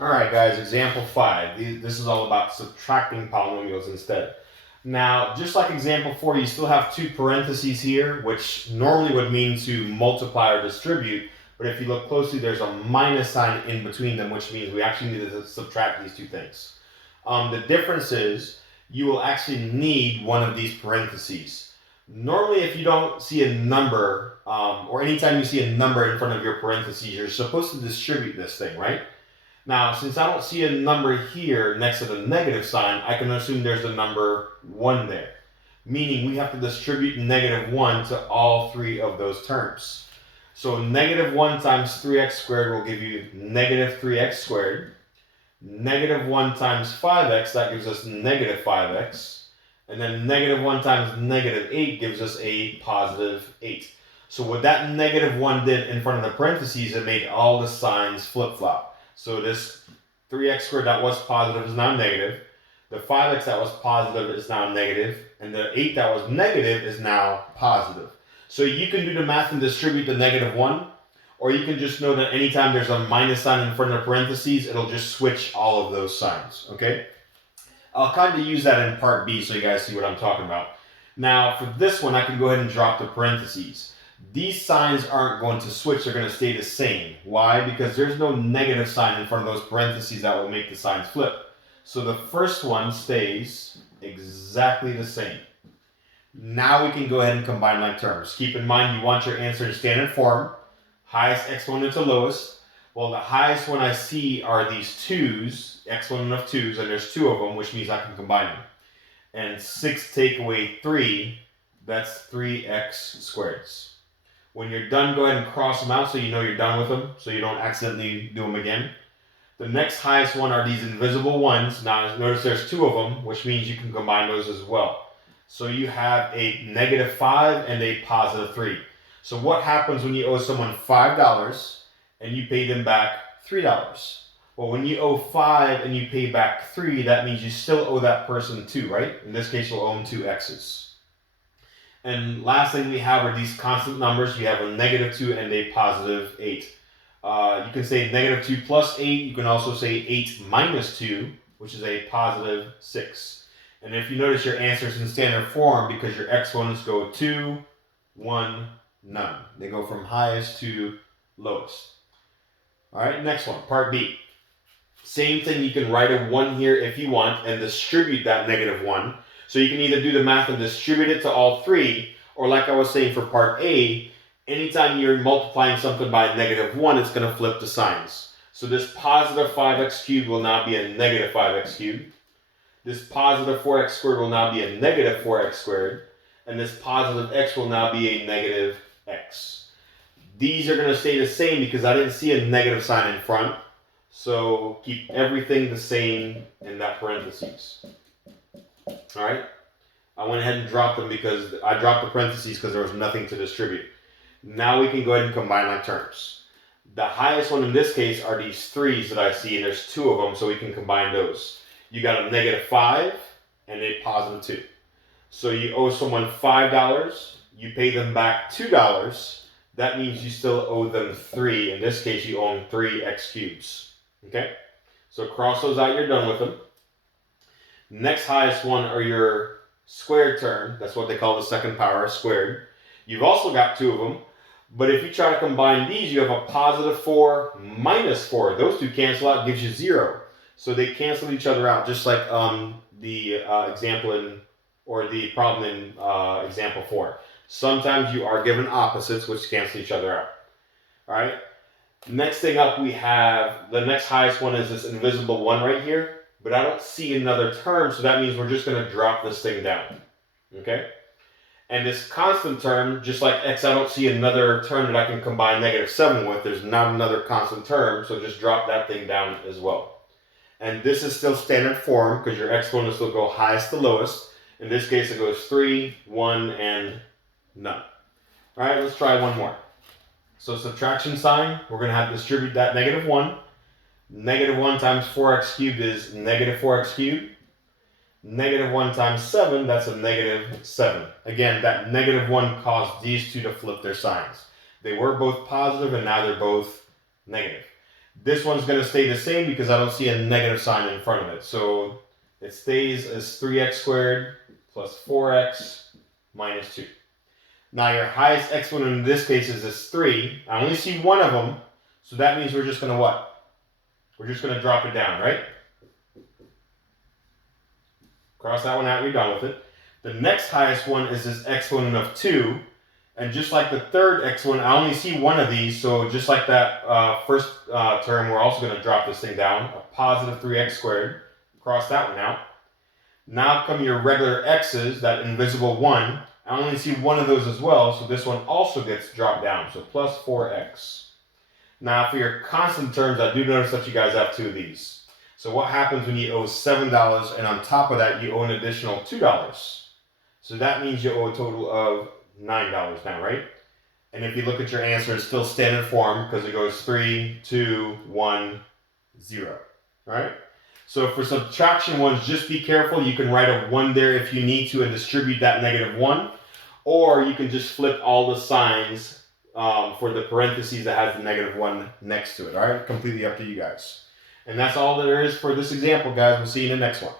Alright guys, example 5. This is all about subtracting polynomials instead. Now, just like example 4, you still have two parentheses here, which normally would mean to multiply or distribute, but if you look closely, there's a minus sign in between them, which means we actually need to subtract these two things. The difference is you will actually need one of these parentheses. Normally, if you don't see a number, or anytime you see a number in front of your parentheses, you're supposed to distribute this thing, right? Now, since I don't see a number here next to the negative sign, I can assume there's a number 1 there. Meaning we have to distribute negative 1 to all three of those terms. So negative 1 times 3x squared will give you negative 3x squared. Negative 1 times 5x, that gives us negative 5x. And then negative 1 times negative 8 gives us a positive 8. So what that negative 1 did in front of the parentheses, it made all the signs flip-flop. So this 3x squared that was positive is now negative. The 5x that was positive is now negative. And the 8 that was negative is now positive. So you can do the math and distribute the negative 1. Or you can just know that anytime there's a minus sign in front of parentheses, it'll just switch all of those signs. Okay? I'll kind of use that in part B so you guys see what I'm talking about. Now, for this one, I can go ahead and drop the parentheses. These signs aren't going to switch, they're going to stay the same. Why? Because there's no negative sign in front of those parentheses that will make the signs flip. So the first one stays exactly the same. Now we can go ahead and combine like terms. Keep in mind you want your answer in standard form. Highest exponent to lowest. Well, the highest one I see are these 2's, exponent of 2's, and there's 2 of them, which means I can combine them. And 6 take away 3, that's 3x squareds. When you're done, go ahead and cross them out so you know you're done with them, so you don't accidentally do them again. The next highest one are these invisible ones. Now, notice there's 2 of them, which means you can combine those as well. So you have a negative 5 and a positive 3. So what happens when you owe someone $5 and you pay them back $3? Well, when you owe 5 and you pay back 3, that means you still owe that person 2, right? In this case, you'll owe them 2 x's. And last thing we have are these constant numbers. You have a negative 2 and a positive 8. You can say negative 2 plus 8. You can also say 8 minus 2, which is a positive 6. And if you notice, your answer is in standard form because your exponents go 2, 1, none. They go from highest to lowest. All right, next one, part B. Same thing, you can write a 1 here if you want and distribute that negative 1. So you can either do the math and distribute it to all three, or like I was saying for part A, anytime you're multiplying something by negative 1, it's going to flip the signs. So this positive 5x cubed will now be a negative 5x cubed. This positive 4x squared will now be a negative 4x squared. And this positive x will now be a negative x. These are going to stay the same because I didn't see a negative sign in front. So keep everything the same in that parentheses. Alright? I went ahead and dropped them because I dropped the parentheses because there was nothing to distribute. Now we can go ahead and combine like terms. The highest one in this case are these 3's that I see, and there's 2 of them, so we can combine those. You got a negative 5 and a positive 2. So you owe someone $5, you pay them back $2, that means you still owe them 3. In this case, you owe them 3x cubes. Okay? So cross those out, you're done with them. Next highest one are your squared term. That's what they call the second power, squared. You've also got 2 of them. But if you try to combine these, you have a positive 4 minus 4. Those 2 cancel out, gives you 0. So they cancel each other out, just like the example in, or the problem in example 4. Sometimes you are given opposites, which cancel each other out. All right. Next thing up, we have the next highest one is this invisible 1 right here. But I don't see another term, so that means we're just going to drop this thing down. Okay? And this constant term, just like x, I don't see another term that I can combine negative 7 with. There's not another constant term, so just drop that thing down as well. And this is still standard form because your exponents will go highest to lowest. In this case, it goes 3, 1, and none. All right, let's try one more. So subtraction sign, we're going to have to distribute that negative 1. Negative 1 times 4x cubed is negative 4x cubed. Negative 1 times 7, that's a negative 7. Again, that negative 1 caused these two to flip their signs. They were both positive and now they're both negative. This one's going to stay the same because I don't see a negative sign in front of it. So it stays as 3x squared plus 4x minus 2. Now your highest exponent in this case is this 3. I only see one of them, so that means we're just going to what? We're just going to drop it down, right? Cross that one out, you're done with it. The next highest one is this exponent of 2. And just like the third exponent, I only see one of these. So just like that first term, we're also going to drop this thing down. A positive 3x squared. Cross that one out. Now come your regular x's, that invisible 1. I only see one of those as well. So this one also gets dropped down. So plus 4x. Now for your constant terms, I do notice that you guys have 2 of these. So what happens when you owe $7 and on top of that you owe an additional $2? So that means you owe a total of $9 now, right? And if you look at your answer, it's still standard form because it goes 3, 2, 1, 0. All right? So for subtraction ones, just be careful. You can write a 1 there if you need to and distribute that negative 1. Or you can just flip all the signs for the parentheses that has the negative 1 next to it. All right? Completely up to you guys. And that's all there is for this example, guys. We'll see you in the next one.